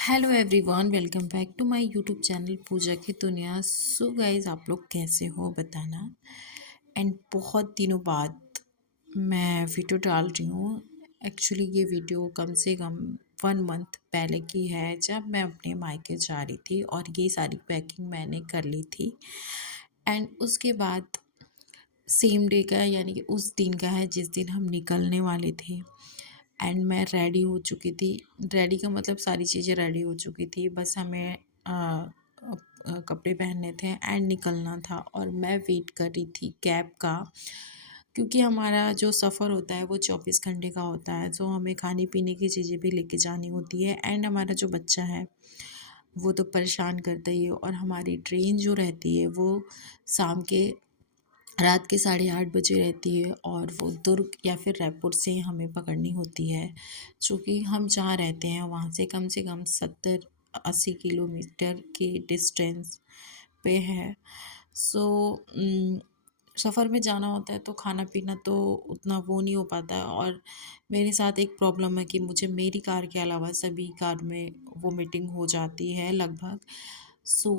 Hello everyone, welcome back to my YouTube channel Pooja की दुनिया। So guys, आप लोग कैसे हो बताना। एंड बहुत दिनों बाद मैं वीडियो डाल रही हूँ। एक्चुअली ये वीडियो कम से कम 1 मंथ पहले की है, जब मैं अपने मायके जा रही थी और ये सारी पैकिंग मैंने कर ली थी। एंड उसके बाद सेम डे का, यानी कि उस दिन का है जिस दिन हम निकलने वाले थे। एंड मैं रेडी हो चुकी थी। रेडी का मतलब सारी चीज़ें रेडी हो चुकी थी, बस हमें कपड़े पहनने थे एंड निकलना था। और मैं वेट कर रही थी कैब का, क्योंकि हमारा जो सफ़र होता है वो 24 घंटे का होता है। तो हमें खाने पीने की चीज़ें भी लेके जानी होती है। एंड हमारा जो बच्चा है वो तो परेशान करता ही है। और हमारी ट्रेन जो रहती है वो शाम के रात के 8:30 बजे रहती है, और वो दुर्ग या फिर रायपुर से हमें पकड़नी होती है। चूँकि हम जहाँ रहते हैं वहाँ से कम 70-80 किलोमीटर के डिस्टेंस पे है। सो सफ़र में जाना होता है तो खाना पीना तो उतना वो नहीं हो पाता है। और मेरे साथ एक प्रॉब्लम है कि मुझे मेरी कार के अलावा सभी कार में वोमिटिंग हो जाती है लगभग। सो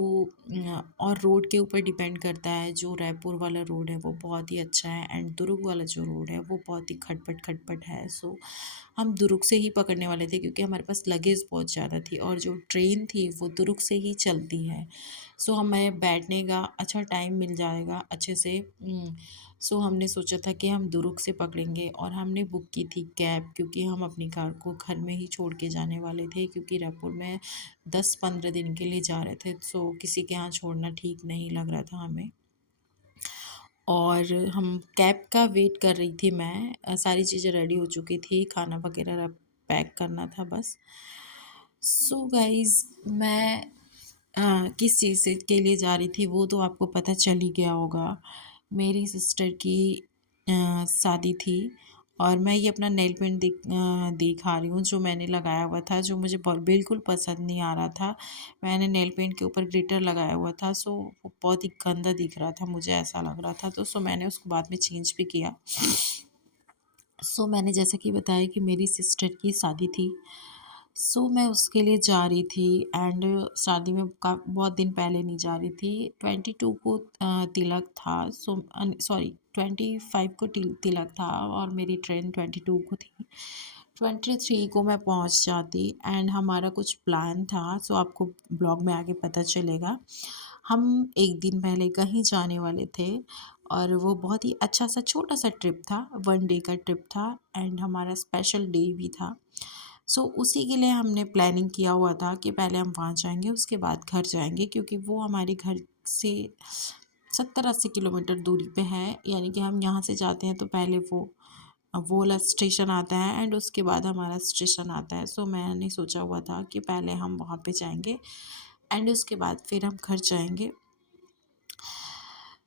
और रोड के ऊपर डिपेंड करता है। जो रायपुर वाला रोड है वो बहुत ही अच्छा है, एंड दुर्ग वाला जो रोड है वो बहुत ही खटपट खटपट है। सो हम दुर्ग से ही पकड़ने वाले थे, क्योंकि हमारे पास लगेज बहुत ज़्यादा थी और जो ट्रेन थी वो दुर्ग से ही चलती है। सो हमें बैठने का अच्छा टाइम मिल जाएगा अच्छे से। सो हमने सोचा था कि हम दुर्ग से पकड़ेंगे, और हमने बुक की थी कैब, क्योंकि हम अपनी कार को घर में ही छोड़ के जाने वाले थे, क्योंकि रायपुर में 10-15 दिन के लिए जा रहे थे। सो किसी के यहाँ छोड़ना ठीक नहीं लग रहा था हमें। और हम कैब का वेट कर रही थी मैं। सारी चीज़ें रेडी हो चुकी थी, खाना वगैरह पैक करना था बस। सो गाइज़, मैं किस चीज़ से के लिए जा रही थी वो तो आपको पता चल ही गया होगा। मेरी सिस्टर की शादी थी, और मैं ये अपना नेल पेंट दिखा रही हूँ जो मैंने लगाया हुआ था, जो मुझे बिल्कुल पसंद नहीं आ रहा था। मैंने नेल पेंट के ऊपर ग्लिटर लगाया हुआ था, सो वो बहुत ही गंदा दिख रहा था, मुझे ऐसा लग रहा था। तो सो मैंने उसको बाद में चेंज भी किया। सो मैंने जैसा कि बताया कि मेरी सिस्टर की शादी थी। सो मैं उसके लिए जा रही थी। एंड शादी में का बहुत दिन पहले नहीं जा रही थी। 22 को तिलक था। सो सॉरी, 25 को तिलक था, और मेरी ट्रेन 22 को थी। 23 को मैं पहुंच जाती। एंड हमारा कुछ प्लान था, सो आपको ब्लॉग में आगे पता चलेगा। हम एक दिन पहले कहीं जाने वाले थे, और वो बहुत ही अच्छा सा छोटा सा ट्रिप था, 1 डे का ट्रिप था। एंड हमारा स्पेशल डे भी था। सो उसी के लिए हमने प्लानिंग किया हुआ था कि पहले हम वहाँ जाएंगे, उसके बाद घर जाएंगे, क्योंकि वो हमारे घर से 70-80 किलोमीटर दूरी पे है। यानी कि हम यहाँ से जाते हैं तो पहले वो वाला स्टेशन आता है, एंड उसके बाद हमारा स्टेशन आता है। सो मैंने सोचा हुआ था कि पहले हम वहाँ पे जाएंगे, एंड उसके बाद फिर हम घर जाएंगे।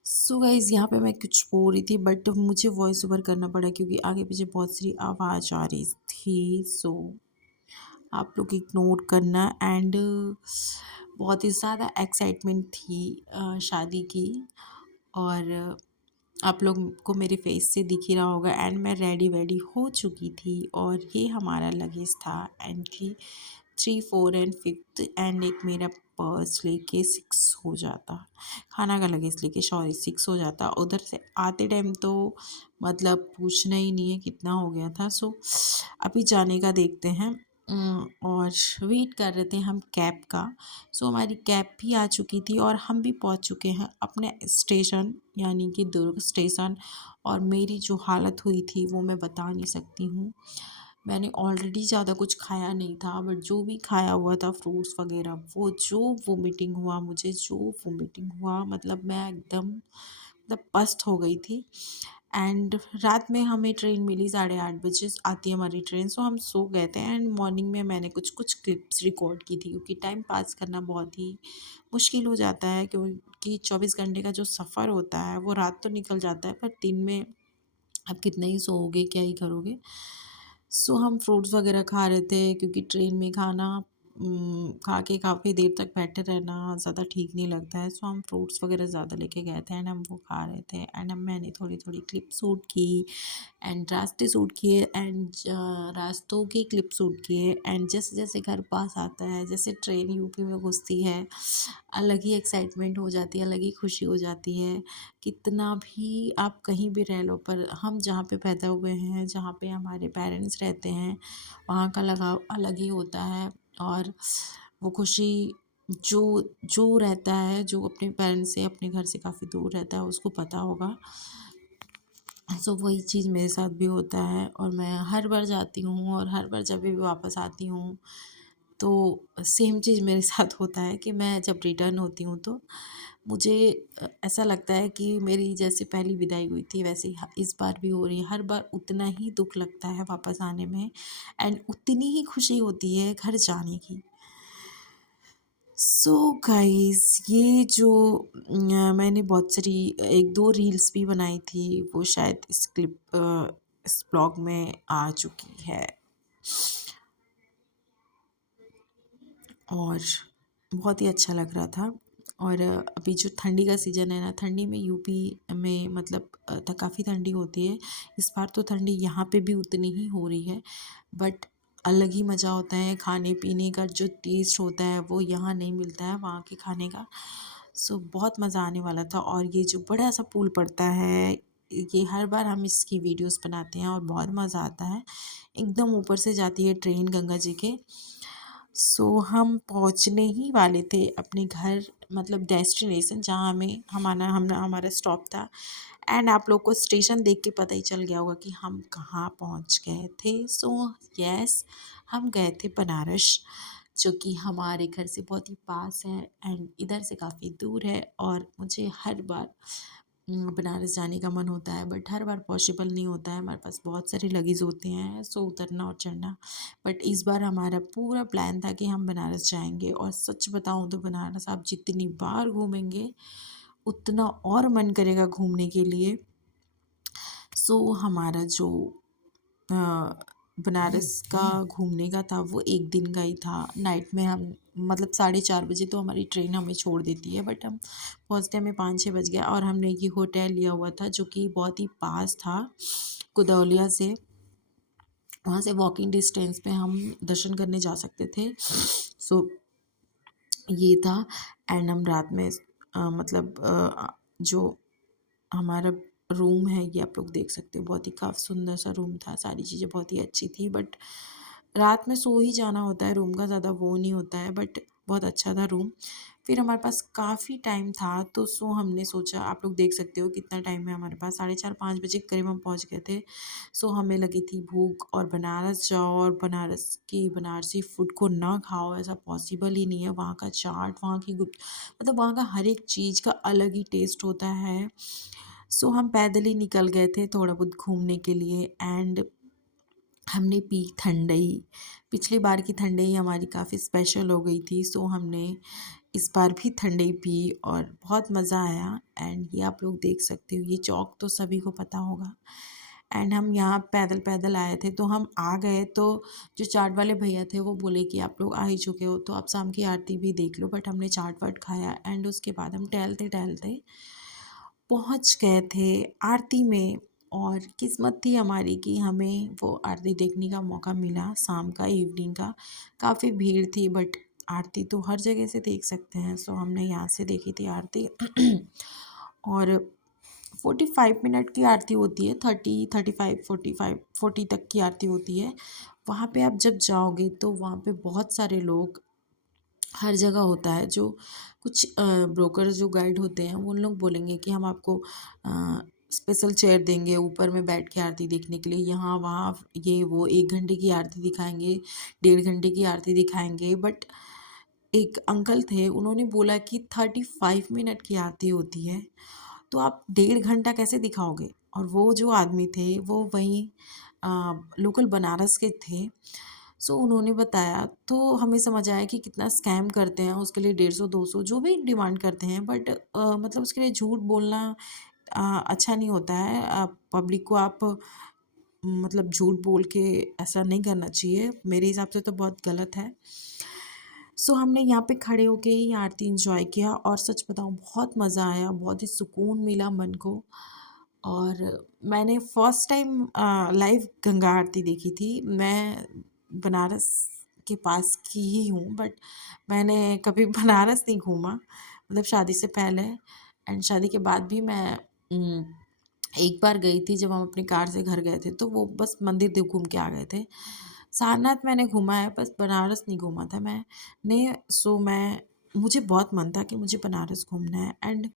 सो गाइज़, यहाँ पे मैं कुछ बोल रही थी, बट मुझे वॉइस ओवर करना पड़ा क्योंकि आगे पीछे बहुत सारी आवाज़ आ रही थी। सो आप लोग इग्नोर करना। एंड बहुत ही ज़्यादा एक्साइटमेंट थी शादी की। और आप लोग को मेरे फेस से दिख ही रहा होगा। एंड मैं रेडी वेडी हो चुकी थी, और ये हमारा लगेज था। एंड की 3, 4 एंड 5th, एंड एक मेरा पर्स लेके 6 हो जाता। खाना का लगेज लेके सॉरी 6 हो जाता। उधर से आते टाइम तो मतलब पूछना ही नहीं है कितना हो गया था। सो अभी जाने का देखते हैं। और वेट कर रहे थे हम कैब का। सो हमारी कैब भी आ चुकी थी, और हम भी पहुंच चुके हैं अपने स्टेशन, यानी कि दुर्ग स्टेशन। और मेरी जो हालत हुई थी वो मैं बता नहीं सकती हूँ। मैंने ऑलरेडी ज़्यादा कुछ खाया नहीं था, बट जो भी खाया हुआ था फ्रूट्स वगैरह, वो जो वोमिटिंग हुआ मुझे, जो वोमिटिंग हुआ, मतलब मैं एकदम मतलब पस्त हो गई थी। एंड रात में हमें ट्रेन मिली 8:30 बजे आती है हमारी ट्रेन। सो हम सो गए थे। एंड मॉर्निंग में मैंने कुछ कुछ क्लिप्स रिकॉर्ड की थी, क्योंकि टाइम पास करना बहुत ही मुश्किल हो जाता है, क्योंकि 24 घंटे का जो सफ़र होता है वो रात तो निकल जाता है, पर दिन में आप कितना ही सोओगे, क्या ही करोगे। सो हम फ्रूट्स वगैरह खा रहे थे, क्योंकि ट्रेन में खाना खा के काफ़ी देर तक बैठे रहना ज़्यादा ठीक नहीं लगता है। सो हम फ्रूट्स वगैरह ज़्यादा लेके गए थे एंड हम वो खा रहे थे एंड अब मैंने थोड़ी थोड़ी क्लिप शूट की एंड रास्ते शूट किए एंड रास्तों की क्लिप शूट किए एंड जैसे जैसे घर पास आता है, जैसे ट्रेन यूपी में घुसती है, अलग ही एक्साइटमेंट हो जाती है, अलग ही खुशी हो जाती है। कितना भी आप कहीं भी रह लो, पर हम जहाँ पे पैदा हुए हैं, जहाँ पे हमारे पेरेंट्स रहते हैं, वहाँ का लगाव अलग ही होता है। और वो खुशी जो जो रहता है, जो अपने पेरेंट्स से, अपने घर से काफ़ी दूर रहता है, उसको पता होगा। सो वही चीज़ मेरे साथ भी होता है और मैं हर बार जाती हूँ और हर बार जब भी वापस आती हूँ तो सेम चीज़ मेरे साथ होता है कि मैं जब रिटर्न होती हूँ तो मुझे ऐसा लगता है कि मेरी जैसे पहली विदाई हुई थी वैसे ही इस बार भी हो रही है। हर बार उतना ही दुख लगता है वापस आने में एंड उतनी ही खुशी होती है घर जाने की। सो गाइस, ये जो मैंने बहुत सारी एक दो रील्स भी बनाई थी, वो शायद इस ब्लॉग में आ चुकी है। और बहुत ही अच्छा लग रहा था। और अभी जो ठंडी का सीज़न है ना, ठंडी में यूपी में मतलब काफ़ी ठंडी होती है। इस बार तो ठंडी यहाँ पे भी उतनी ही हो रही है, बट अलग ही मज़ा होता है खाने पीने का। जो टेस्ट होता है वो यहाँ नहीं मिलता है वहाँ के खाने का। सो बहुत मज़ा आने वाला था। और ये जो बड़ा सा पुल पड़ता है, ये हर बार हम इसकी वीडियोस बनाते हैं और बहुत मज़ा आता है। एकदम ऊपर से जाती है ट्रेन गंगा जी के। सो हम पहुंचने ही वाले थे अपने घर, मतलब डेस्टिनेशन जहाँ हमारा स्टॉप था। एंड आप लोग को स्टेशन देख के पता ही चल गया होगा कि हम कहाँ पहुँच गए थे। सो यस, हम गए थे बनारस, जो कि हमारे घर से बहुत ही पास है एंड इधर से काफ़ी दूर है। और मुझे हर बार बनारस जाने का मन होता है, बट हर बार पॉसिबल नहीं होता है। हमारे पास बहुत सारे लगेज होते हैं, सो उतरना और चढ़ना। बट इस बार हमारा पूरा प्लान था कि हम बनारस जाएंगे। और सच बताऊं तो बनारस आप जितनी बार घूमेंगे उतना और मन करेगा घूमने के लिए। सो हमारा जो अ, बनारस का घूमने का था वो एक दिन का ही था। नाइट में हम मतलब 4:30 बजे तो हमारी ट्रेन हमें छोड़ देती है, बट हम पहुँचते हमें 5-6 बज गया। और हमने ये होटल लिया हुआ था जो कि बहुत ही पास था कुदौलिया से। वहाँ से वॉकिंग डिस्टेंस पे हम दर्शन करने जा सकते थे। सो ये था। एंड हम रात में मतलब जो हमारा रूम है ये आप लोग देख सकते हो, बहुत ही काफ़ी सुंदर सा रूम था, सारी चीज़ें बहुत ही अच्छी थी। बट रात में सो ही जाना होता है, रूम का ज़्यादा वो नहीं होता है, बट बहुत अच्छा था रूम। फिर हमारे पास काफ़ी टाइम था तो सो हमने सोचा, आप लोग देख सकते हो कितना टाइम है हमारे पास, 4:30-5 बजे के करीब हम पहुँच गए थे। सो हमें लगी थी भूख, और बनारस जाओ और बनारस की बनारसी फूड को ना खाओ ऐसा पॉसिबल ही नहीं है। वहाँ का चाट, वहाँ की गुप्त, मतलब वहाँ का हर एक चीज़ का अलग ही टेस्ट होता है। सो हम पैदल ही निकल गए थे थोड़ा बहुत घूमने के लिए एंड हमने पी ठंडई। पिछली बार की ठंडई हमारी काफ़ी स्पेशल हो गई थी, सो हमने इस बार भी ठंडई पी और बहुत मज़ा आया। एंड ये आप लोग देख सकते हो, ये चौक तो सभी को पता होगा। एंड हम यहाँ पैदल पैदल आए थे तो हम आ गए तो जो चाट वाले भैया थे वो बोले कि आप लोग आ ही चुके हो तो आप शाम की आरती भी देख लो। बट हमने चाट वाट खाया एंड उसके बाद हम टहलते टहलते पहुंच गए थे आरती में। और किस्मत थी हमारी कि हमें वो आरती देखने का मौका मिला, शाम का, इवनिंग का। काफ़ी भीड़ थी बट आरती तो हर जगह से देख सकते हैं, सो हमने यहाँ से देखी थी आरती। और 45 मिनट की आरती होती है, 30, 35, 45, 40 तक की आरती होती है। वहाँ पे आप जब जाओगे तो वहाँ पे बहुत सारे लोग, हर जगह होता है, जो कुछ ब्रोकर जो गाइड होते हैं वो उन लोग बोलेंगे कि हम आपको स्पेशल चेयर देंगे ऊपर में बैठ के आरती देखने के लिए, यहाँ वहाँ ये वो 1 घंटे की आरती दिखाएंगे, 1.5 घंटे की आरती दिखाएंगे। बट एक अंकल थे, उन्होंने बोला कि 35 मिनट की आरती होती है तो आप 1.5 घंटा कैसे दिखाओगे। और वो जो आदमी थे वो वहीं लोकल बनारस के थे। सो उन्होंने बताया तो हमें समझ आया कि कितना स्कैम करते हैं, उसके लिए 150-200 जो भी डिमांड करते हैं। बट मतलब उसके लिए झूठ बोलना अच्छा नहीं होता है। पब्लिक को आप मतलब झूठ बोल के ऐसा नहीं करना चाहिए, मेरे हिसाब से तो बहुत गलत है। सो हमने यहाँ पे खड़े होके ही आरती एंजॉय किया और सच बताऊँ बहुत मज़ा आया, बहुत ही सुकून मिला मन को। और मैंने फर्स्ट टाइम लाइव गंगा आरती देखी थी। मैं बनारस के पास की ही हूँ, बट मैंने कभी बनारस नहीं घूमा, मतलब शादी से पहले। एंड शादी के बाद भी मैं एक बार गई थी जब हम अपनी कार से घर गए थे, तो वो बस मंदिर देव घूम के आ गए थे। सारनाथ मैंने घूमा है, बस बनारस नहीं घूमा था मैंने। सो मैं मुझे बहुत मन था कि मुझे बनारस घूमना है। एंड